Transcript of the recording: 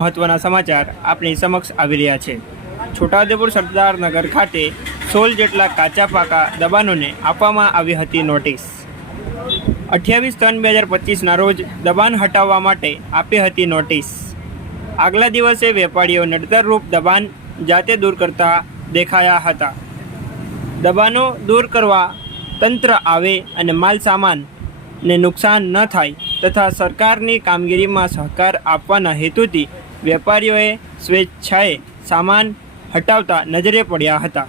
મહત્વના સમાચાર આપણી સમક્ષ આવી રહ્યા છે। છોટાઉદેપુર સરદારનગર ખાતે 16 જેટલા કાચા પાકા દબાણોને આપવામાં આવી હતી નોટિસ। 28/3/2025ના રોજ દબાણ હટાવવા માટે આપી હતી નોટિસ। આગલા દિવસે વેપારીઓ નડતરરૂપ દબાણ જાતે દૂર કરતા દેખાયા હતા। દબાણો દૂર કરવા તંત્ર આવે અને માલ સામાનને નુકસાન ન થાય તથા સરકારની કામગીરીમાં સહકાર આપવાના હેતુથી વેપારીઓએ સ્વેચ્છાએ સામાન હટાવતા નજરે પડ્યા હતા।